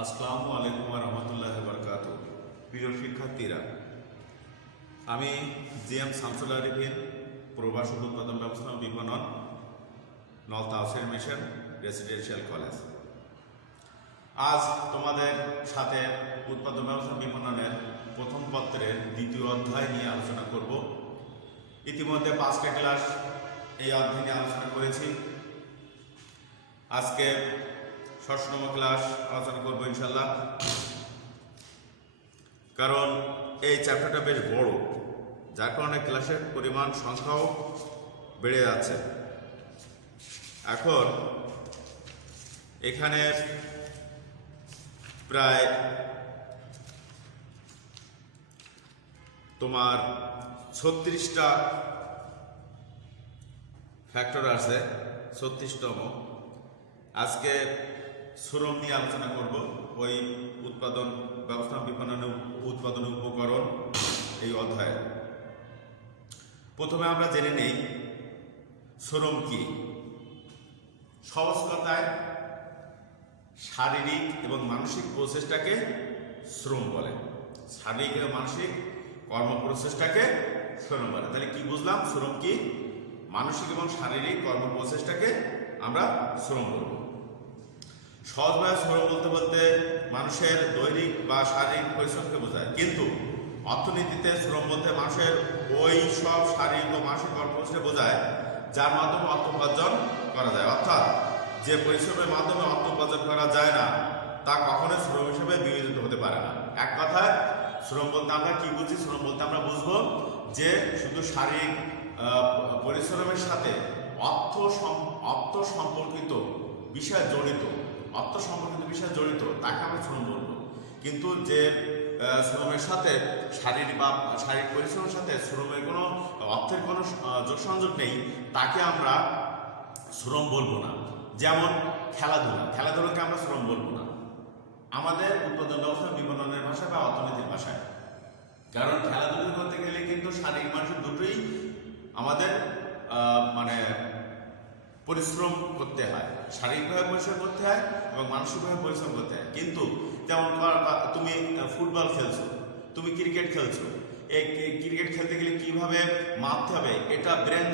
আসসালামু আলাইকুম রহমতুল্লাহ বরকাত। প্রিয় শিক্ষার্থীরা, আমি জিএম শামসুল আরিফিন, প্রবাসী উৎপাদন ব্যবস্থা ও বিপণন, নলতা আউসের মিশন রেসিডেন্সিয়াল কলেজ। আজ তোমাদের সাথে উৎপাদন ব্যবস্থা বিপণনের প্রথম পত্রের দ্বিতীয় অধ্যায় নিয়ে আলোচনা করব। ইতিমধ্যে 5টা ক্লাস এই অধ্যায় নিয়ে আলোচনা করেছি। আজকে 6ম ক্লাস আলোচনা করবো ইনশাল্লাহ, কারণ এই চ্যাপ্টারটা বেশ বড়, যার কারণে ক্লাসের পরিমাণ সংখ্যাও বেড়ে যাচ্ছে। এখন এখানে প্রায় তোমার 36টা ফ্যাক্টর আছে, 36তম। আজকে শ্রম নিয়ে আলোচনা করব, ওই উৎপাদন ব্যবস্থা বিপণনের উৎপাদন উপকরণ এই অধ্যায়ে। প্রথমে আমরা জেনে নেই শ্রম কি। সহজ কথায় শারীরিক এবং মানসিক প্রচেষ্টাকে শ্রম বলে। শারীরিক এবং মানসিক কর্ম প্রচেষ্টাকে শ্রম বলে। তাহলে কি বুঝলাম? শ্রম কি? মানসিক এবং শারীরিক কর্ম প্রচেষ্টাকে আমরা শ্রম বলব। সহজভাবে শ্রম বলতে বলতে মানুষের দৈনিক বা শারীরিক পরিশ্রমকে বোঝায়, কিন্তু অর্থনীতিতে শ্রম বলতে মানুষের ওই সব শারীরিক ও মানসিক কর্মসূচি বোঝায় যার মাধ্যমে অর্থ উপার্জন করা যায়। অর্থাৎ যে পরিশ্রমের মাধ্যমে অর্থ উপার্জন করা যায় না, তা কখনোই শ্রম হিসেবে বিবেচিত হতে পারে না। এক কথায় শ্রম বলতে আমরা কি বুঝি? শ্রম বলতে আমরা বুঝবো যে শুধু শারীরিক পরিশ্রমের সাথে অর্থ সম্পর্কিত বিষয় জড়িত, তাকে আমরা শ্রম বলবো। কিন্তু যে শ্রমের সাথে শারীরিক পরিশ্রমের সাথে শ্রমের কোনো অর্থের কোনো যোগসংযোগ নেই, তাকে আমরা শ্রম বলবো না। যেমন খেলাধুলাকে আমরা শ্রম বলবো না আমাদের উৎপাদন ব্যবস্থা বিপণনের ভাষায় বা অর্থনীতির ভাষায়। কারণ খেলাধুলা করতে গেলে কিন্তু শারীরিক মানসিক দুটোই আমাদের পরিশ্রম করতে হয়। শারীরিকভাবে পরিশ্রম করতে হয় এবং মানসিকভাবে পরিশ্রম করতে হয়। কিন্তু যেমন তুমি ফুটবল খেলছো, তুমি ক্রিকেট খেলছো, এই ক্রিকেট খেলতে গেলে কিভাবে মারতে হবে, এটা ব্রেন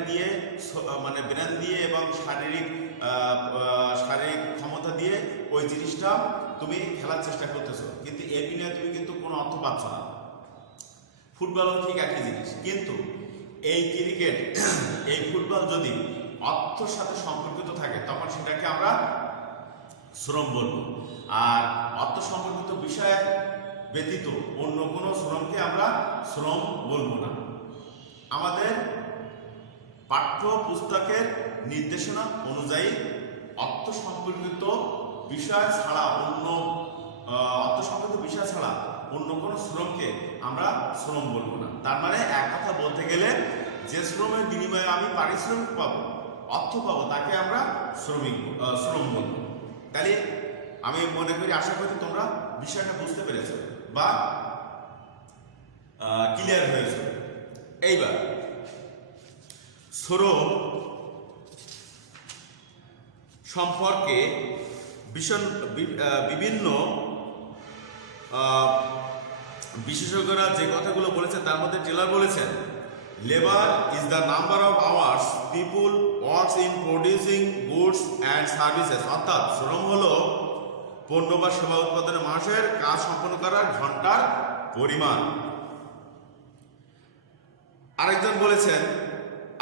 দিয়ে এবং শারীরিক ক্ষমতা দিয়ে ওই জিনিসটা তুমি খেলার চেষ্টা করতেছো, কিন্তু এর বিনিময়ে তুমি কিন্তু কোনো অর্থ পাচ্ছ না। ফুটবলও ঠিক একই জিনিস, কিন্তু এই ফুটবল যদি অর্থের সাথে সম্পর্কিত থাকে তখন সেটাকে আমরা শ্রম বলবো। আর অর্থ সম্পর্কিত বিষয় ব্যতীত অন্য কোনো শ্রমকে আমরা শ্রম বলবো না। আমাদের পাঠ্য পুস্তকের নির্দেশনা অনুযায়ী অর্থ সম্পর্কিত বিষয় ছাড়া অন্য কোনো শ্রমকে আমরা শ্রম বলবো না। তার মানে এক কথা বলতে গেলে, যে শ্রমের বিনিময়ে আমি পারিশ্রমিক পাবো, অর্থ পাবো, তাকে আমরা শ্রম বলবো। তাহলে আমি মনে করি, আশা করি তোমরা বিষয়টা বুঝতে পেরেছো বা ক্লিয়ার হয়েছে। এইবার শ্রম সম্পর্কে বিভিন্ন বিশেষজ্ঞরা যে কথাগুলো বলেছেন তার মধ্যে টেলর বলেছেন, labour is the number of hours people works in producing goods and services. অর্থাৎ শ্রম হলো পণ্য বা সেবা উৎপাদনে মানুষের কাজ সম্পন্ন করার ঘন্টার পরিমাণ। আরেকজন বলেছেন,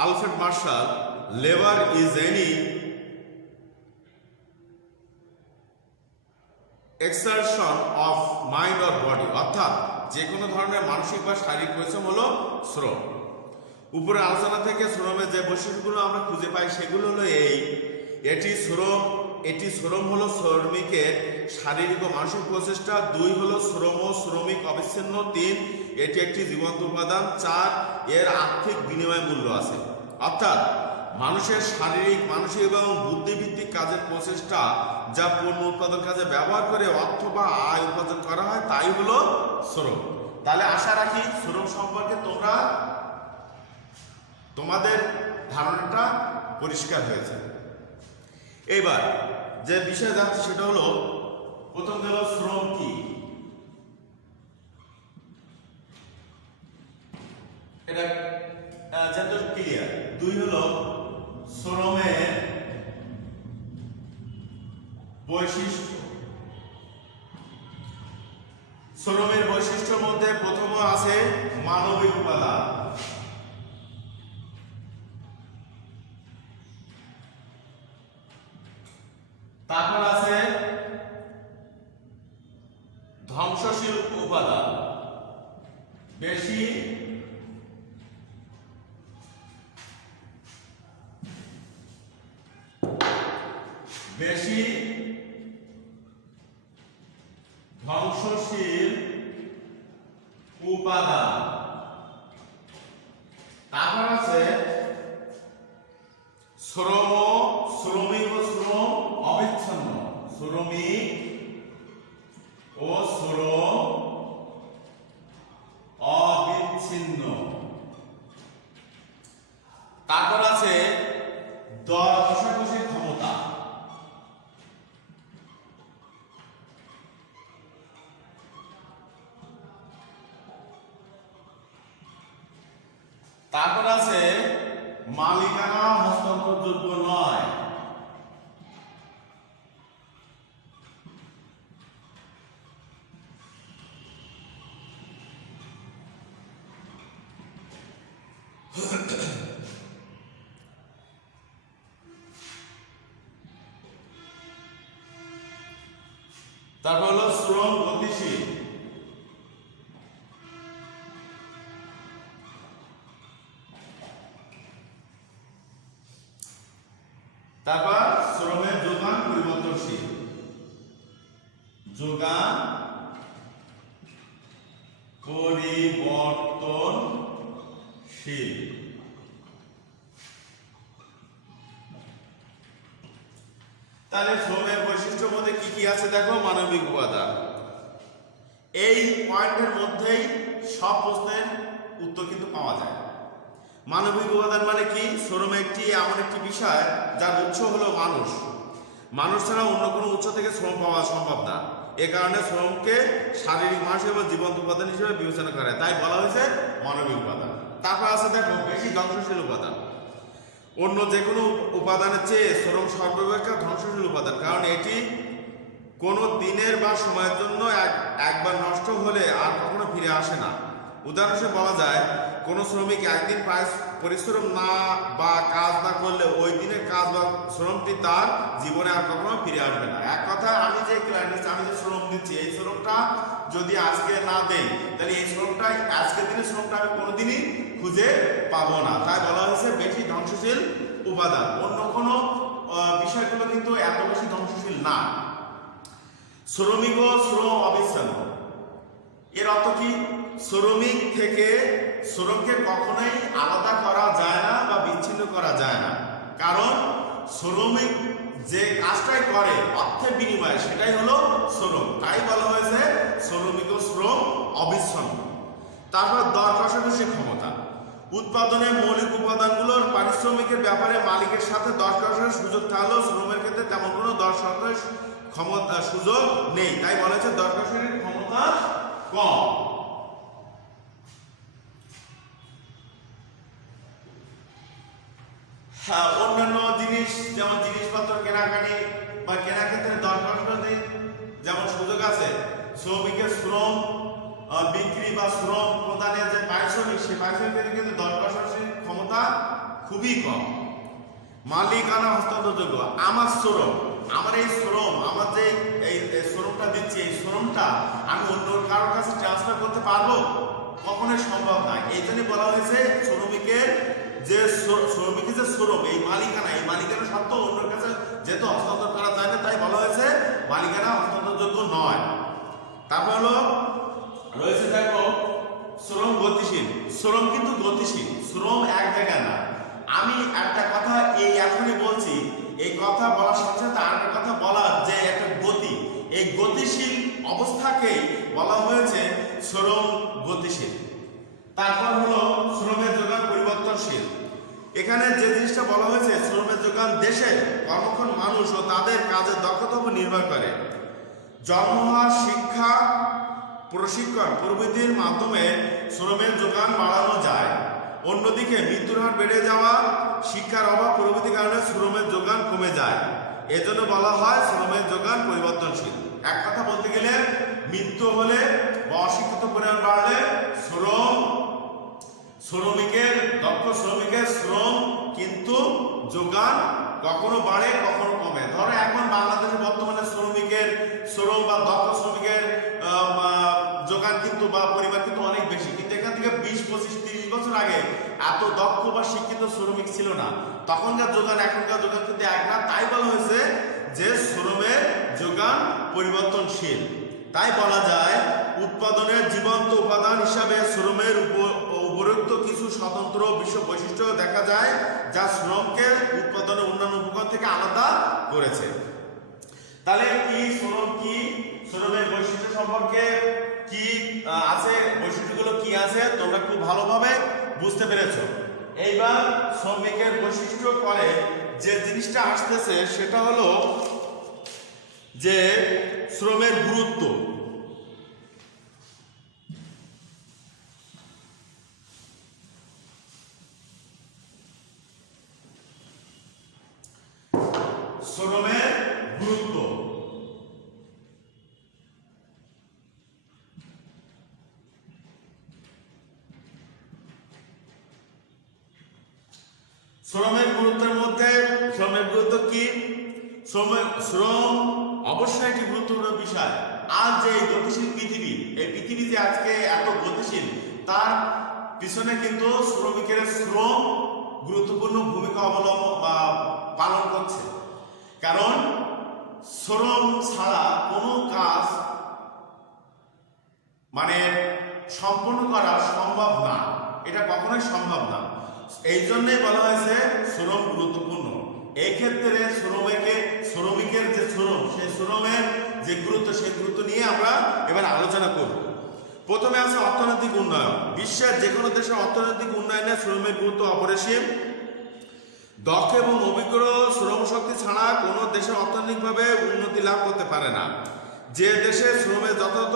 Alfred Marshall, labour is any exertion of mind or body. অর্থাৎ যে কোনো ধরনের মানসিক বা শারীরিক পরিশ্রম হলো শ্রম। উপরে আলোচনা থেকে শ্রমের যে বৈশিষ্ট্যগুলো আমরা খুঁজে পাই সেগুলো হলো এটি শ্রম হলো শ্রমিকের শারীরিক ও মানসিক প্রচেষ্টা। 2 হলো শ্রম ও শ্রমিক অবিচ্ছিন্ন। 3 এটি একটি জীবন্ত উপাদান। 4 এর আর্থিক বিনিময় মূল্য আছে। অর্থাৎ মানুষের শারীরিক, মানসিক এবং বুদ্ধিভিত্তিক কাজের প্রচেষ্টা যা পণ্য উৎপাদন কাজে ব্যবহার করে অর্থ বা আয় উপার্জন করা হয়, তাই হলো শ্রম। তাহলে আশা রাখি শ্রম সম্পর্কে তোমাদের ধারণাটা পরিষ্কার হয়েছে। এবার যে বিষয় যাচ্ছে সেটা হলো প্রথম হলো শ্রম কি, এটা যেহেতু ক্লিয়ার। দুই হলো শ্রমের বৈশিষ্ট্য। শ্রমের বৈশিষ্ট্যের মধ্যে প্রথম আছে মানবিক উপাদান। তারপর আছে ধ্বংসশীল উপাদান, বেশি ধ্বংসশীল উপাদান। তারপর আছে শ্রমিক ও শ্রম অবিচ্ছিন্ন, শ্রমিক ও শ্রম অবিচ্ছিন্ন। তারপর আছে দর কষাকষির ক্ষমতা। তারপর আছে মালিকানা হস্তান্তরযোগ্য নয়। তারপর হলো শ্রম গতিশীল। তারপর শ্রমের যোগান পরিবর্তনশীল, যোগান পরিবর্তনশীল। তাহলে শ্রমের বৈশিষ্ট্যের মধ্যে কি কি আছে দেখো, মানবিক উপাদান। এই পয়েন্টের মধ্যেই সব প্রশ্নের উত্তর কিন্তু পাওয়া যায়। মানবিক উপাদান মানে কি? শ্রম একটি এমন একটি বিষয় যার উৎস হলো মানুষ। মানুষ ছাড়া অন্য কোনো উৎস থেকে শ্রম পাওয়া সম্ভব না। এ কারণে শ্রমকে শারীরিক, মানসিক এবং জীবন্ত উপাদান হিসেবে বিবেচনা করে, তাই বলা হয়েছে মানবিক উপাদান। তারপর আছে দেখো বেশি ধ্বংসশীল উপাদান। অন্য যে কোনো উপাদানের চেয়ে শ্রম সর্বাপেক্ষা ধ্বংসশীল উপাদান, কারণ এটি কোনো দিনের বা সময়ের জন্য একবার নষ্ট হলে আর কখনো ফিরে আসে না। উদাহরণ হিসেবে বলা যায়, কোনো শ্রমিক একদিন পরিশ্রম না বা কাজ না করলে ওই দিনের কাজ বা শ্রমটি তার জীবনে আর কখনো ফিরে আসবে না। এক কথা, আমি যে শ্রম দিচ্ছি, এই শ্রমটা যদি আজকে না দেই, তাহলে এই শ্রমটা আজকের দিনের শ্রমটা আমি কোনোদিনই খুঁজে পাবো না। তাই বলা হয়েছে বেশি ধ্বংসশীল উপাদান। অন্য কোনো বিষয়গুলো কিন্তু এত বেশি ধ্বংসশীল না। শ্রমিক ও শ্রম অবিচ্ছিন্ন, এর অর্থ কি? শ্রমিক থেকে শ্রমকে কখনোই আলাদা করা যায় না বা বিচ্ছিন্ন করা যায় না, কারণ শ্রমিক যে কাজটাই করে অর্থের বিনিময়ে সেটাই হলো শ্রম। তাই বলা হয়েছে শ্রমিক ও শ্রম অবিচ্ছিন্ন। তারপর দর কষাকষি ক্ষমতা। উৎপাদনের মৌলিক উপাদানগুলোর পারিশ্রমিকের ব্যাপারে মালিকের সাথে দর কষাকষির সুযোগ থাকলেও শ্রমের ক্ষেত্রে তেমন কোনো দর কষাকষির ক্ষমতা সুযোগ নেই, তাই বলা হয়েছে দর কষাকষির ক্ষমতা কম। অন্যান্য জিনিস যেমন জিনিসপত্র কেনাকাটি বা কেনার ক্ষেত্রে দর কষাকষি যেমন সুযোগ আছে, শ্রমিকের শ্রম বিক্রি বা শ্রম প্রদানের যে পারিশ্রমিক, সেই পারিশ্রমিকের কিন্তু দর কষাকষির ক্ষমতা খুবই কম। মালিকানা হস্তান্তরযোগ্য। আমার শ্রম, আমার এই শ্রম, আমার যে এই শ্রমটা দিচ্ছি, এই শ্রমটা আমি অন্য কারোর কাছে ট্রান্সফার করতে পারবো? কখনোই সম্ভব না। এই জন্যই বলা হয়েছে শ্রমিকের যে শ্রম, এই মালিকানা সত্ত্বেও অন্যের কাছে যেহেতু হস্তান্তর করা যায় না, তাই বলা হয়েছে মালিকানা হস্তান্তরযোগ্য নয়। তারপর হলো রয়েছে দেখো শ্রম গতিশীল। শ্রম কিন্তু গতিশীল, শ্রম এক জায়গায় না। আমি একটা কথা এই এখনই বলছি, এই কথা বলার সাথে সাথে আরেকটা কথা বলার যে একটা গতি, এই গতিশীল অবস্থাকে বলা হয়েছে শ্রম গতিশীল। তারপর হলো শ্রমের যোগান পরিবর্তনশীল। এখানে যে জিনিসটা বলা হয়েছে, শ্রমের যোগান দেশের কর্মক্ষম মানুষ ও তাদের কাজের দক্ষতার উপর নির্ভর করে। জন্মহার, শিক্ষা, প্রশিক্ষণ প্রভৃতির মাধ্যমে শ্রমের যোগান বাড়ানো যায়। অন্যদিকে মৃত্যুর হার বেড়ে যাওয়া, শিক্ষার অভাব প্রভৃতির কারণে শ্রমের যোগান কমে যায়। এজন্য বলা হয় শ্রমের যোগান পরিবর্তনশীল। এক কথা বলতে গেলে মৃত্যু হলে বা অশিক্ষিত পরিমাণ বাড়লে শ্রমিকের দক্ষ শ্রমিকের শ্রম কিন্তু যোগান কখনো বাড়ে কখনো কমে। ধরো এখন বাংলাদেশে বর্তমানে শ্রমিকের শ্রম বা দক্ষ শ্রমিকের যোগান কিন্তু বা পরিমাণ কিন্তু অনেক বেশি, কিন্তু এখান থেকে 20, 25, 30 বছর আগে এত দক্ষ বা শিক্ষিত শ্রমিক ছিল না। তখনকার যোগান এখনকার যোগান কিন্তু এক না। তাই বলা হয়েছে যে শ্রমের যোগান পরিবর্তনশীল। তাই বলা যায় উৎপাদনের জীবন্ত উপাদান হিসাবে শ্রমের উপরোক্ত কিছু স্বতন্ত্র বৈশিষ্ট্য দেখা যায় যা শ্রমকে উৎপাদনের অন্যান্য উপকরণ থেকে আলাদা করেছে। তাহলে কি শ্রম কি, শ্রমের বৈশিষ্ট্য সম্পর্কে কি আছে, বৈশিষ্ট্যগুলো কি আছে তোমরা খুব ভালোভাবে বুঝতে পেরেছো। এইবার শ্রমিকের বৈশিষ্ট্য পরে যে জিনিসটা আসতেছে সেটা হলো যে শ্রমের গুরুত্ব। শ্রমের গুরুত্ব শ্রমের গুরুত্বের মধ্যে শ্রমের গুরুত্ব কি? শ্রম অবশ্যই একটি গুরুত্বপূর্ণ বিষয়। আজ যে গতিশীল পৃথিবী, এই পৃথিবী যে আজকে এত গতিশীল তার পিছনে কিন্তু শ্রমিকের শ্রম গুরুত্বপূর্ণ ভূমিকা পালন করছে। কারণ শ্রম ছাড়া কোনো কাজ সম্পন্ন করা সম্ভব না, এটা কখনোই সম্ভব না। এই জন্যই বলা হয়েছে শ্রম গুরুত্বপূর্ণ। এই ক্ষেত্রে শ্রমিকের যে শ্রম, সেই শ্রমের যে গুরুত্ব, সেই গুরুত্ব নিয়ে আমরা এবার আলোচনা করব। প্রথমে আছে অর্থনৈতিক উন্নয়ন। বিশ্বের যে কোনো দেশের অর্থনৈতিক উন্নয়নে শ্রমের গুরুত্ব অপরিসীম। দক্ষ এবং অভিজ্ঞ শ্রম শক্তি ছাড়া কোনো দেশের অর্থনৈতিকভাবে উন্নতি লাভ করতে পারে না। যে দেশে শ্রমের যথাযথ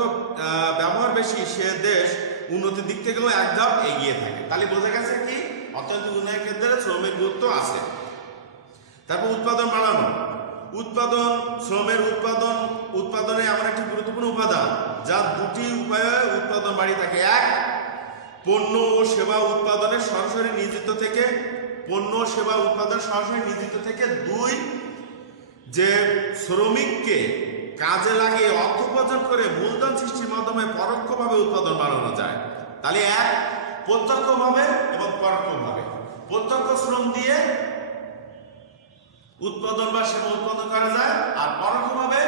ব্যবহার বেশি, সে দেশ উন্নতির দিক থেকেও এক ধাপ এগিয়ে থাকে। তাহলে বোঝা গেছে কি অর্থনৈতিক উন্নয়নের ক্ষেত্রে শ্রমের গুরুত্ব আছে। তারপর উৎপাদন বাড়ানো। শ্রমের উৎপাদনে এমন একটি গুরুত্বপূর্ণ উপাদান যা দুটি উপায়ে উৎপাদন বাড়িয়ে থাকে। এক, পণ্য ও সেবা উৎপাদনের সরাসরি নিয়োজিত থেকে। দুই, যে শ্রমিককে কাজে লাগিয়ে অর্থ উপার্জন করে মূলধন সৃষ্টির মাধ্যমে পরোক্ষভাবে উৎপাদন বাড়ানো যায়। তাহলে এক, প্রত্যক্ষভাবে এবং পরোক্ষভাবে। প্রত্যক্ষ শ্রম দিয়ে উৎপাদন বা সেবা উৎপাদন করা যায়, আর পরোক্ষভাবে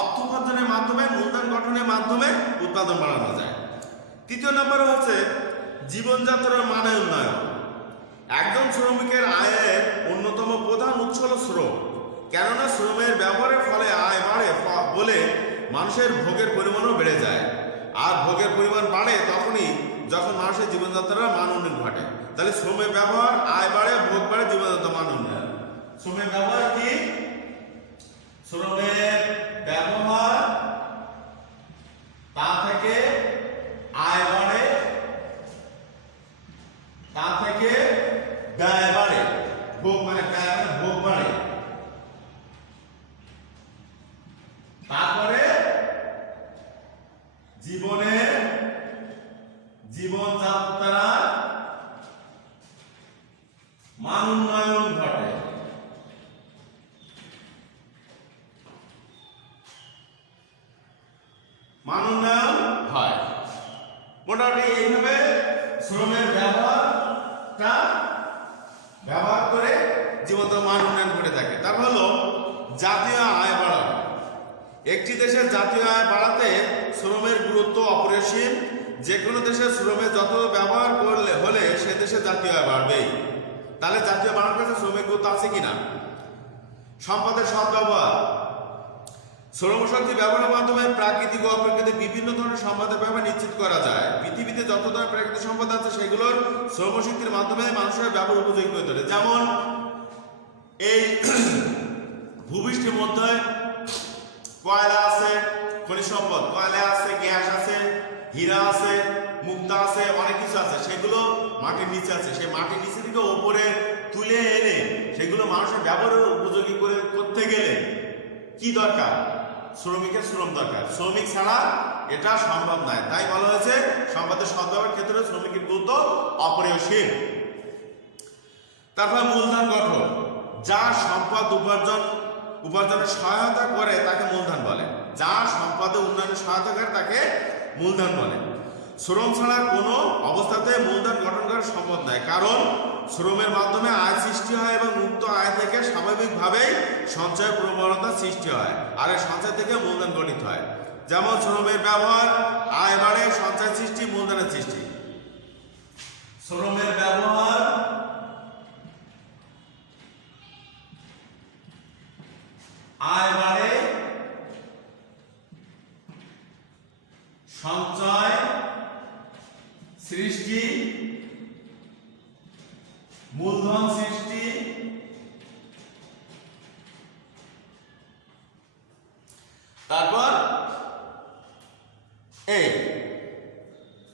অর্থ উপার্জনের মাধ্যমে, মূলধন গঠনের মাধ্যমে উৎপাদন বাড়ানো যায়। তৃতীয় নম্বরে হচ্ছে জীবনযাত্রার মানে উন্নয়ন। একজন শ্রমিকের আয়ের অন্যতম প্রধান উৎস হল শ্রম। কেননা শ্রমের ব্যবহারের ফলে আয় বাড়ে বলে মানুষের ভোগের পরিমাণও বেড়ে যায়। আর ভোগের পরিমাণ বাড়ে তখনই যখন মানুষের জীবনযাত্রার মান উন্নয়ন ঘটে। তাহলে শ্রমের ব্যবহার, আয় বাড়ে, ভোগ বাড়ে, জীবনযাত্রার মান উন্নয়ন। শ্রমের ব্যবহার কি? শ্রমের ব্যবহার, তা থেকে আয় বাড়ে, তা থেকে ব্যয় বাড়ে। ভোগ ভোগ বাড়ে। তারপরে জীবনযাত্রার মান উন্নয়ন ঘটে। মান উন্নয়ন হয়। মোটামুটি এইভাবে শ্রমের ব্যবহার করে জীবনযাত্রার মান উন্নয়ন করে থাকে। তারপর হলো জাতীয় আয় বাড়ানো। একটি দেশের জাতীয় আয় বাড়াতে শ্রমের গুরুত্ব অপরিসীম। যে কোনো দেশের শ্রমের যত ব্যবহার হলে সে দেশে জাতীয় আয় বাড়বেই। তাহলে জাতীয় বাড়ানোর কাছে শ্রমের গুরুত্ব আছে কিনা? সম্পদের সদ্ব্যবহার। শ্রমশক্তি ব্যবহারের মাধ্যমে প্রাকৃতিক ও অপ্রাকৃতিক বিভিন্ন ধরনের সম্পদের ব্যবহার নিশ্চিত করা যায়। পৃথিবীতে যত ধরনের প্রাকৃতিক সম্পদ আছে সেগুলোর শ্রমশক্তির মাধ্যমে মানুষের ব্যবহার উপযোগী করে তোলে। যেমন এই ভূপৃষ্ঠের মধ্যে কয়লা আছে, খনিজ সম্পদ, কয়লা আছে, গ্যাস আছে, হীরা আছে, মুক্তা আছে, অনেক কিছু আছে, সেগুলো মাটির নিচে আছে। সেই মাটির নিচে থেকে ওপরে তুলে এনে সেগুলো মানুষের ব্যবহারের উপযোগী করতে গেলে কি দরকার? শ্রমিকের শ্রম দরকার। শ্রমিক ছাড়া এটা সম্ভব নয়। তাই বলা হয়েছে সম্পদের সদ্ব্যবহারের ক্ষেত্রে শ্রমিকের গুরুত্ব অপরিসীম। তারপর মূলধন গঠন, যা সম্পদ উপার্জনের সহায়তা করে তাকে মূলধন বলে। যা সম্পদে উন্নয়নের সহায়তা করে তাকে মূলধন বলে। শ্রম ছাড়া কোনো অবস্থাতে মূলধন গঠন করা সম্ভব নয়, কারণ শ্রমের মাধ্যমে আয় সৃষ্টি হয় এবং মুক্ত আয় থেকে স্বাভাবিকভাবেই সঞ্চয় প্রবণতা সৃষ্টি হয়, আর এই সঞ্চয় থেকে মূলধন গঠিত হয়। যেমন শ্রমের ব্যবহার, আয় বাড়ে, সঞ্চয় সৃষ্টি, মূলধনের সৃষ্টি। শ্রমের ব্যবহার, আয় বাড়ে, সঞ্চয় সৃষ্টি, মূলধন সৃষ্টি। তারপর এই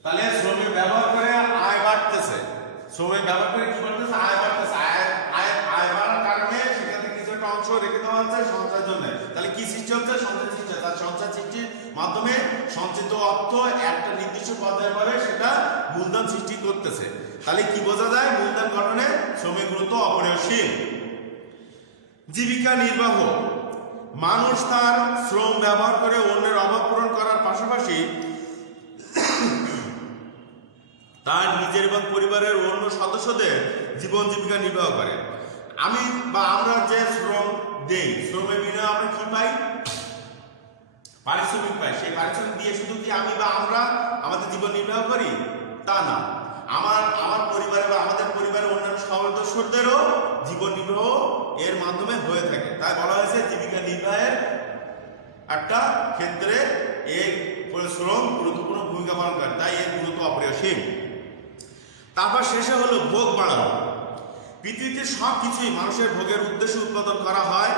তাহলে শ্রমের ব্যবহার করে আয় বাড়তেছে, শ্রমের ব্যবহার করে কি বাড়তেছে? আয় বাড়তেছে। আয় বাড়ার কারণে সেখান থেকে কিছু একটা অংশ রেখে দেওয়া হচ্ছে সঞ্চয়ের জন্য। তাহলে কি সৃষ্টি হচ্ছে? সঞ্চয় সৃষ্টি হচ্ছে। তার সঞ্চয় সৃষ্টির মাধ্যমে সঞ্চিত অর্থ একটা নির্দিষ্ট পর্যায়ে পরে সেটা মূলধন সৃষ্টি করতেছে। তাহলে কি বোঝা যায়? মূলধন গঠনে শ্রমের গুরুত্ব অপরিসীম। জীবিকা নির্বাহ, মানুষ তার শ্রম ব্যবহার করে অন্যের অভাব পূরণ করার পাশাপাশি তার নিজের এবং পরিবারের অন্য সদস্যদের জীবন জীবিকা নির্বাহ করে। আমি বা আমরা যে শ্রম দেই, শ্রমের বিনিময়ে আমরা কি পাই? পারিশ্রমিক পাই। সেই পারিশ্রমিক দিয়ে শুধু কি আমি বা আমরা আমাদের জীবন নির্বাহ করি? তা না, আমার পরিবারে বা আমাদের পরিবারের অন্যান্য সদস্যদেরও জীবন নির্বাহ এর মাধ্যমে হয়ে থাকে। তাই বলা হয়েছে জীবিকা নির্বাহের একটা ক্ষেত্রে এই শ্রম গুরুত্বপূর্ণ ভূমিকা পালন করে, তাই এর গুরুত্ব অপরিসীম। তারপর শেষে হলো ভোগ বাড়ানো। পৃথিবীতে সব কিছুই মানুষের ভোগের উদ্দেশ্যে উৎপাদন করা হয়।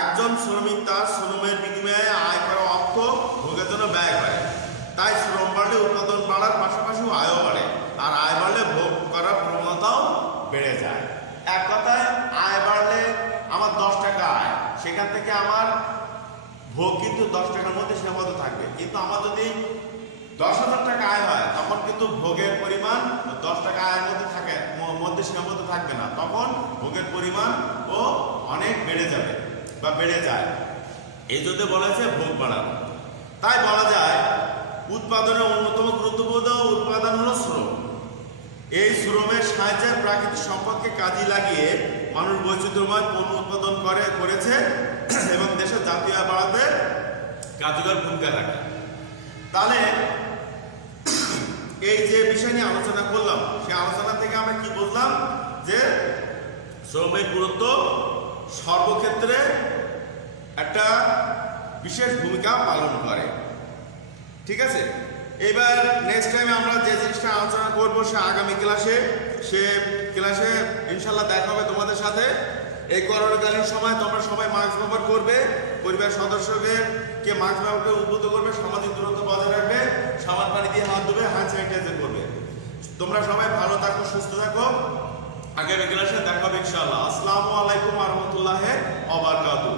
একজন শ্রমিক তার শ্রমের বিনিময়ে আয় করা অর্থ ভোগের জন্য ব্যয় করে। তাই শ্রম বাড়লে উৎপাদন বাড়ার পাশাপাশি আয়ও বাড়ে, আর আয় বাড়লে ভোগ করার প্রবণতাও বেড়ে যায়। এক কথায় আয় বাড়লে আমার 10 টাকা আয়, সেখান থেকে আমার ভোগ কিন্তু 10 টাকার মধ্যে সীমাবদ্ধ থাকবে। কিন্তু আমার যদি 10,000 টাকা আয় হয়, তখন কিন্তু ভোগের পরিমাণ 10 টাকা আয়ের মধ্যে সীমাবদ্ধ থাকবে না, তখন ভোগের পরিমাণ ও অনেক বেড়ে যাবে বা বেড়ে যায়। এই জন্য বলা হয়েছে ভোগ বাড়ানো। তাই বলা যায় উৎপাদনের অন্যতম গুরুত্বপূর্ণ উৎপাদন হলো শ্রম। এই শ্রমের সাহায্যে প্রাকৃতিক সম্পদকে কাজে লাগিয়ে মানুষ বৈচিত্র্যময় পণ্য উৎপাদন করেছে এবং দেশের জাতীয় আয় বাড়াতে কার্যকর ভূমিকা রাখে। তাহলে এই যে বিষয় নিয়ে আলোচনা করলাম, সেই আলোচনা থেকে আমরা কি বুঝলাম? যে শ্রমের গুরুত্ব সর্বক্ষেত্রে একটা বিশেষ ভূমিকা পালন করে। ঠিক আছে, এবার নেক্সট টাইমে আমরা যে জিনিসটা আলোচনা করবো সে আগামী সে ক্লাসে ইনশাল্লাহ দেখা হবে তোমাদের সাথে। এই করোনাকালীন সময় তোমরা সবাই মাস্ক ব্যবহার করবে, পরিবার সদস্যকে মাস্ক ব্যবহার করে উদ্বুদ্ধ করবে, সামাজিক দূরত্ব বজায় রাখবে, সাবান পানি দিয়ে হাত ধুবে, হ্যান্ড স্যানিটাইজার করবে। তোমরা সবাই ভালো থাকো, সুস্থ থাকো। আগামী ক্লাসে দেখা হবে ইনশাআল্লাহ। আসসালামু আলাইকুম ওয়া রাহমাতুল্লাহি ওয়া বারাকাতুহু।